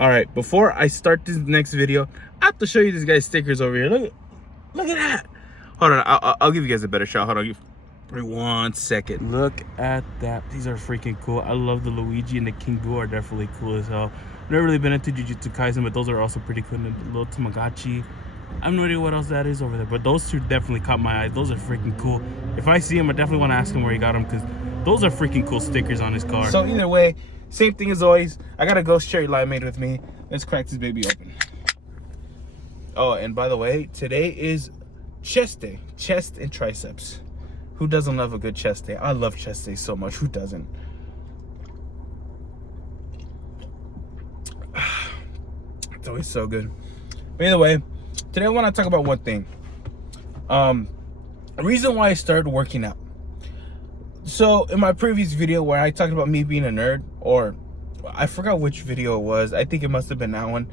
All right, before I start this next video, I have to show you this guy's stickers over here. Look at that. Hold on, I'll give you guys a better shot. Hold on, give me 1 second. Look at that. These are freaking cool. I love the Luigi and the King Boo are definitely cool as hell. I've never really been into Jujutsu Kaisen, but those are also pretty cool. And the little Tamagotchi. I have no idea what else that is over there, but those two definitely caught my eye. Those are freaking cool. If I see him, I definitely want to ask him where he got them, because those are freaking cool stickers on his car. So either way, same thing as always. I got a ghost cherry limeade with me. Let's crack this baby open. Oh, and by the way, today is chest day. Chest and triceps. Who doesn't love a good chest day? I love chest day so much. Who doesn't? It's always so good. But either way, today I want to talk about one thing. The reason why I started working out. So in my previous video where I talked about me being a nerd, or I forgot which video it was. I think it must have been that one.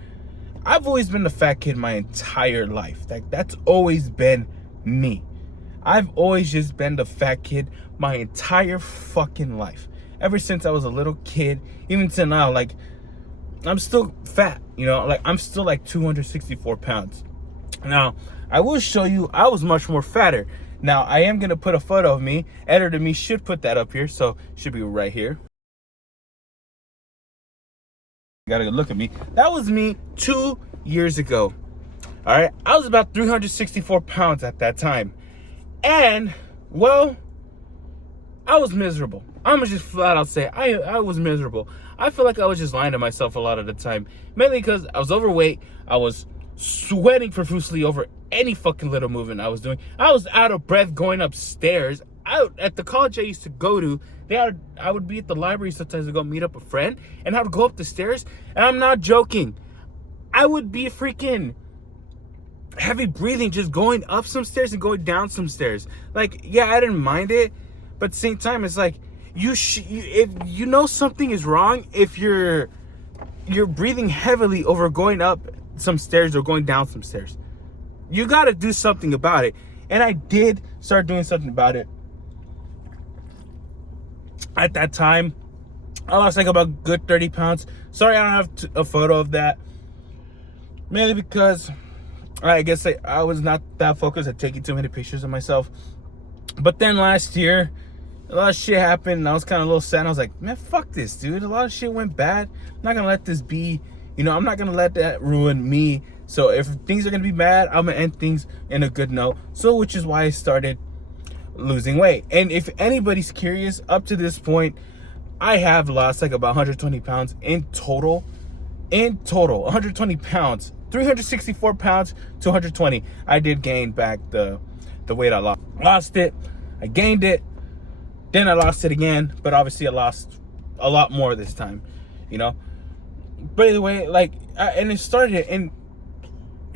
I've always been the fat kid my entire life. Like, that's always been me. I've always just been the fat kid my entire fucking life. Ever since I was a little kid, even to now, like, I'm still fat, you know? Like, I'm still like 264 pounds. Now, I will show you, I was much more fatter. Now, I am going to put a photo of me. Editor me should put that up here, so it should be right here. You gotta look at me. That was me 2 years ago. All right, I was about 364 pounds at that time. And, well, I was miserable. I'm gonna just flat out say I was miserable. I feel like I was just lying to myself a lot of the time. Mainly because I was overweight. I was sweating profusely over any fucking little movement I was doing. I was out of breath going upstairs. At the college I used to go to, I would be at the library sometimes to go meet up a friend, and I would go up the stairs, and I'm not joking, I would be freaking heavy breathing just going up some stairs and going down some stairs. Like, yeah, I didn't mind it, but at the same time, it's like, if you know something is wrong, if you're breathing heavily over going up some stairs or going down some stairs, you got to do something about it. And I did start doing something about it. At that time, I lost like about good 30 pounds. Sorry, I don't have a photo of that. Mainly because I guess I was not that focused at taking too many pictures of myself. But then last year, a lot of shit happened, and I was kind of a little sad. And I was like, man, fuck this, dude. A lot of shit went bad. I'm not going to let this be. You know, I'm not going to let that ruin me. So if things are going to be bad, I'm going to end things in a good note. So, which is why I started losing weight. And if anybody's curious, up to this point, I have lost like about 120 pounds in total. 120 pounds, 364 pounds to 120. I did gain back the weight I lost it. I gained it, then I lost it again, but obviously I lost a lot more this time, you know. But either way, like, and it started, and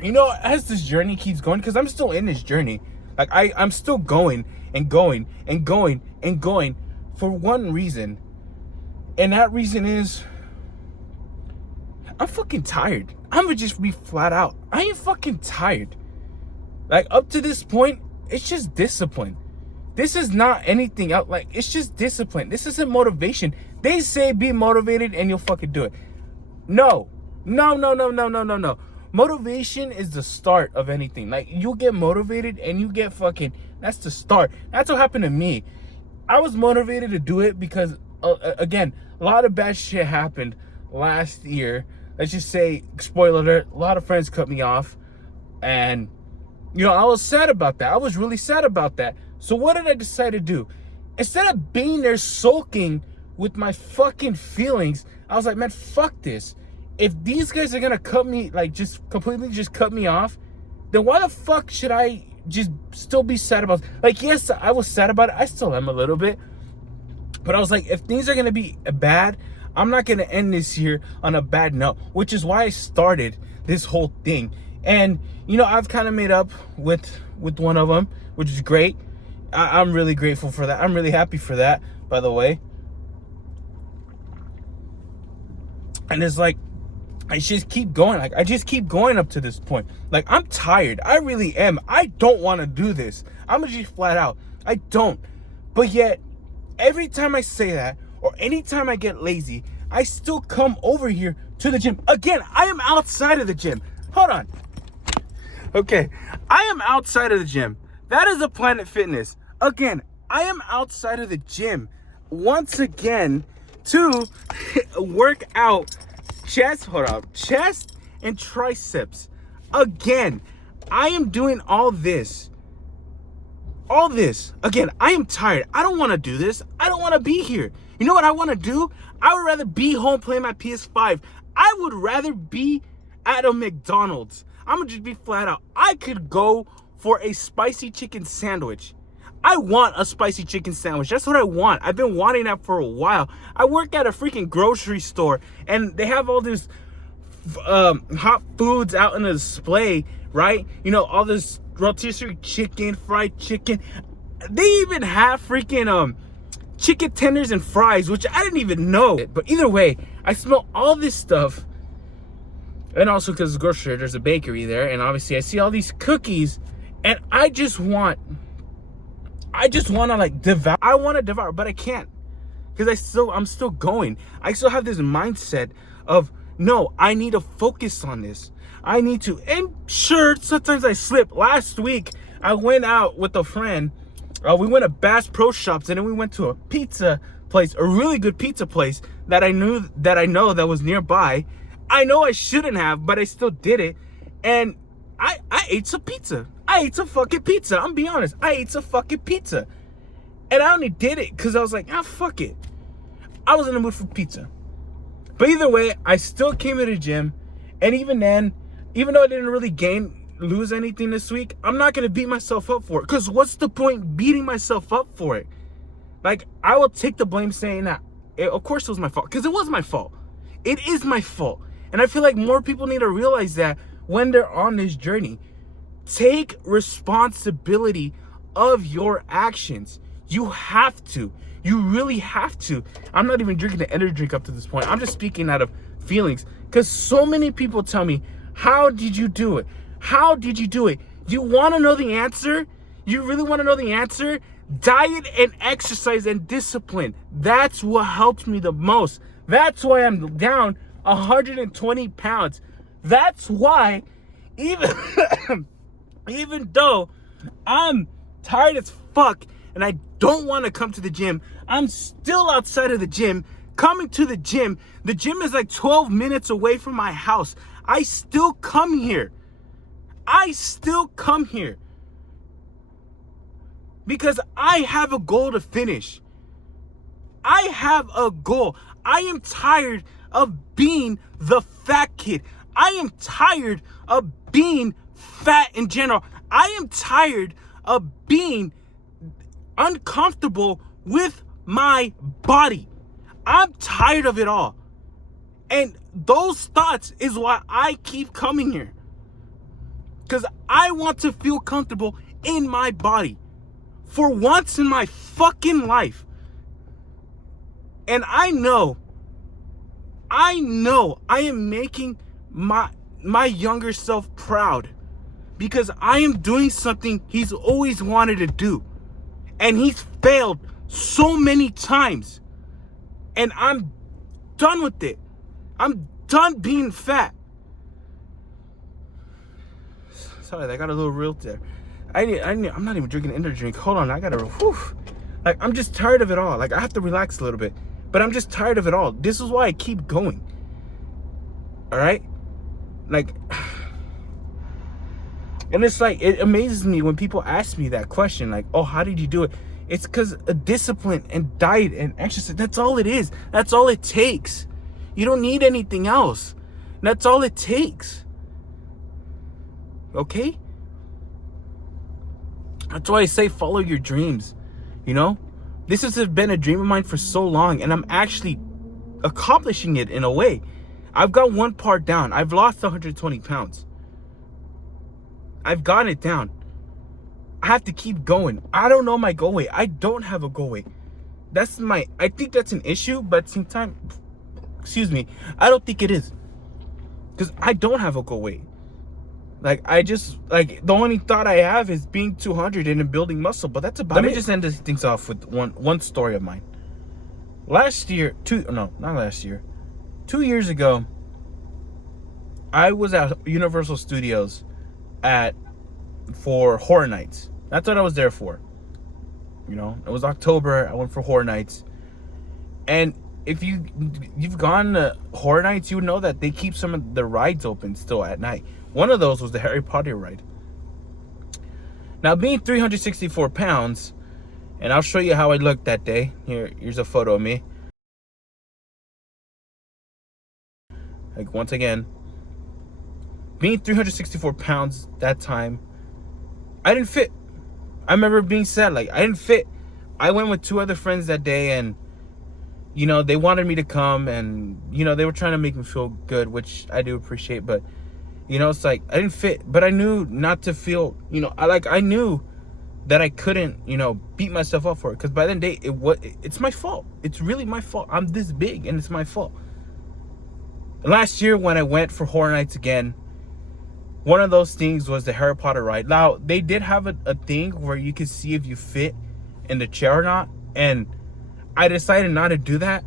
you know, as this journey keeps going, because I'm still in this journey, like I'm still going and going and going and going for one reason. And that reason is I'm fucking tired. I'm gonna just be flat out. I ain't fucking tired. Like, up to this point, it's just discipline. This is not anything else. Like, it's just discipline. This isn't motivation. They say be motivated and you'll fucking do it. No. Motivation is the start of anything. Like, you get motivated and you get fucking, that's the start. That's what happened to me. I was motivated to do it because, again, a lot of bad shit happened last year. Let's just say, spoiler alert, a lot of friends cut me off. And, you know, I was sad about that. I was really sad about that. So what did I decide to do? Instead of being there sulking with my fucking feelings, I was like, man, fuck this. If these guys are gonna cut me, like, just completely just cut me off, then why the fuck should I just still be sad about it? Like, yes, I was sad about it. I still am a little bit. But I was like, if things are gonna be bad, I'm not gonna end this year on a bad note, which is why I started this whole thing. And, you know, I've kind of made up with one of them, which is great. I'm really grateful for that. I'm really happy for that, by the way. And it's like, I just keep going. Like, I just keep going up to this point. Like, I'm tired. I really am. I don't want to do this. I'm gonna just flat out, I don't. But yet, every time I say that, or anytime I get lazy, I still come over here to the gym. Again, I am outside of the gym. Hold on. Okay, I am outside of the gym. That is a Planet Fitness. Again, I am outside of the gym once again to work out chest and triceps. Again, I am doing all this. Again, I am tired. I don't want to do this. I don't want to be here. You know what I want to do? I would rather be home playing my PS5. I would rather be at a McDonald's. I'm gonna just be flat out. I could go for a spicy chicken sandwich. I want a spicy chicken sandwich. That's what I want. I've been wanting that for a while. I work at a freaking grocery store, and they have all these hot foods out in the display, right? You know, all this rotisserie chicken, fried chicken. They even have freaking chicken tenders and fries, which I didn't even know. But either way, I smell all this stuff. And also because the grocery store, there's a bakery there, and obviously I see all these cookies, and I just want to like devour. I want to devour, but I can't, because I'm still going. I still have this mindset of, no, I need to focus on this. I need to, and sure, sometimes I slip. Last week, I went out with a friend. We went to Bass Pro Shops, and then we went to a pizza place, a really good pizza place that I know that was nearby. I know I shouldn't have, but I still did it. And I ate some pizza. I ate some fucking pizza. I'm being honest. I ate some fucking pizza. And I only did it because I was like, fuck it. I was in the mood for pizza. But either way, I still came to the gym. And even then, even though I didn't really lose anything this week, I'm not going to beat myself up for it. Because what's the point beating myself up for it? Like, I will take the blame saying that, of course it was my fault. Because it was my fault. It is my fault. And I feel like more people need to realize that when they're on this journey. Take responsibility of your actions. You have to. You really have to. I'm not even drinking the energy drink up to this point. I'm just speaking out of feelings. Because so many people tell me, how did you do it? How did you do it? You want to know the answer? You really want to know the answer? Diet and exercise and discipline. That's what helped me the most. That's why I'm down 120 pounds. That's why even though I'm tired as fuck and I don't want to come to the gym, I'm still outside of the gym, coming to the gym. The gym is like 12 minutes away from my house. I still come here. Because I have a goal to finish. I have a goal. I am tired of being the fat kid. I am tired of being fat in general. I am tired of being uncomfortable with my body. I'm tired of it all. And those thoughts is why I keep coming here. Because I want to feel comfortable in my body. For once in my fucking life. And I know I am making my younger self proud, because I am doing something he's always wanted to do, and he's failed so many times, and I'm done with it. I'm done being fat. Sorry, I got a little real there. I'm not even drinking energy drink. Hold on, I gotta, whew. Like, I'm just tired of it all. Like, I have to relax a little bit. But I'm just tired of it all. This is why I keep going. All right? Like, and it's like, it amazes me when people ask me that question. Like, oh, how did you do it? It's because of discipline and diet and exercise. That's all it is. That's all it takes. You don't need anything else. That's all it takes. Okay? That's why I say follow your dreams. You know? This has been a dream of mine for so long, and I'm actually accomplishing it in a way. I've got one part down. I've lost 120 pounds. I've gotten it down. I have to keep going. I don't know my goal weight. I don't have a goal weight. I think that's an issue, but at the same time, I don't think it is. Because I don't have a goal weight. The only thought I have is being 200 and building muscle, but that's about it. Let me just end things off with one story of mine. 2 years ago, I was at Universal Studios for Horror Nights. That's what I was there for. You know, it was October. I went for Horror Nights, and if you've gone to Horror Nights, you would know that they keep some of the rides open still at night. One of those was the Harry Potter ride. Now, being 364 pounds, and I'll show you how I looked that day. Here's a photo of me. Like, once again, being 364 pounds that time, I didn't fit. I remember being sad, like, I didn't fit. I went with 2 other friends that day, and, you know, they wanted me to come, and, you know, they were trying to make me feel good, which I do appreciate, but, you know, it's like, I didn't fit, but I knew not to feel, you know, I knew that I couldn't, you know, beat myself up for it, because by the day, it's my fault. It's really my fault. I'm this big, and it's my fault. Last year, when I went for Horror Nights again, one of those things was the Harry Potter ride. Now, they did have a thing where you could see if you fit in the chair or not. And I decided not to do that,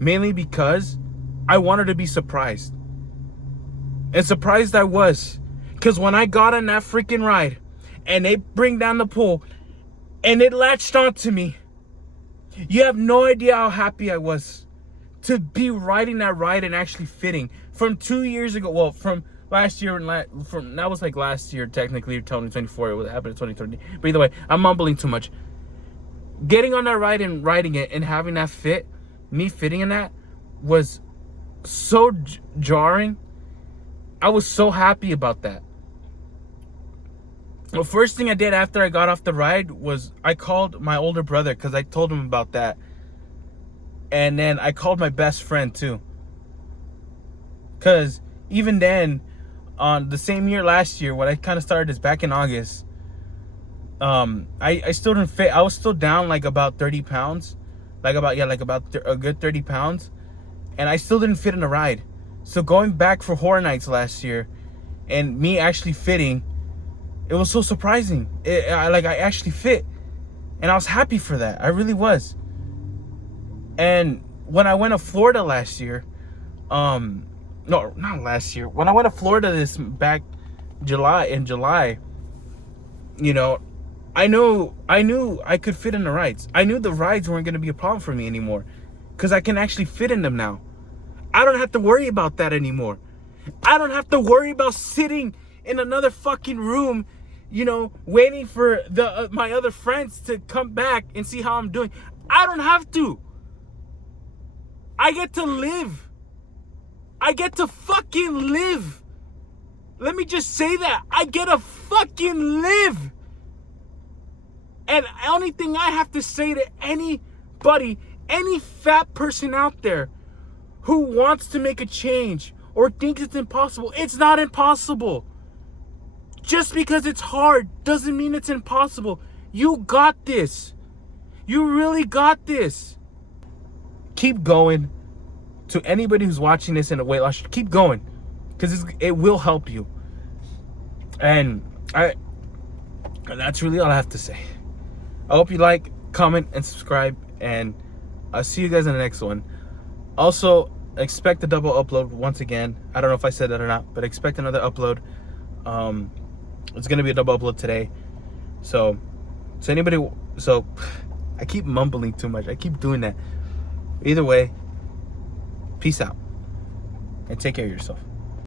mainly because I wanted to be surprised. And surprised I was. Because when I got on that freaking ride, and they bring down the pole, and it latched onto me, you have no idea how happy I was to be riding that ride and actually fitting. From 2 years ago, well, from last year, from that was like last year, technically 2024. It would happen in 2030. But either way, I'm mumbling too much. Getting on that ride and riding it and having that fit, me fitting in that, was so jarring. I was so happy about that. The first thing I did after I got off the ride was I called my older brother, because I told him about that. And then I called my best friend too. Because even then, on the same year last year, when I kind of started this back in August, I still didn't fit. I was still down like about 30 pounds. Like about a good 30 pounds. And I still didn't fit in the ride. So going back for Horror Nights last year and me actually fitting, it was so surprising. I actually fit. And I was happy for that. I really was. And when I went to Florida last year, no, not last year. When I went to Florida in July, you know, I knew I could fit in the rides. I knew the rides weren't going to be a problem for me anymore, because I can actually fit in them now. I don't have to worry about that anymore. I don't have to worry about sitting in another fucking room, you know, waiting for my other friends to come back and see how I'm doing. I don't have to. I get to live. I get to fucking live. Let me just say that. I get to fucking live. And the only thing I have to say to anybody, any fat person out there who wants to make a change or thinks it's impossible, it's not impossible. Just because it's hard doesn't mean it's impossible. You got this. You really got this. Keep going. To anybody who's watching this in a weight loss, keep going, because it will help you. And that's really all I have to say. I hope you like, comment, and subscribe, and I'll see you guys in the next one. Also, expect a double upload once again. I don't know if I said that or not, but expect another upload. It's gonna be a double upload today. So I keep mumbling too much. I keep doing that. Either way, peace out and take care of yourself.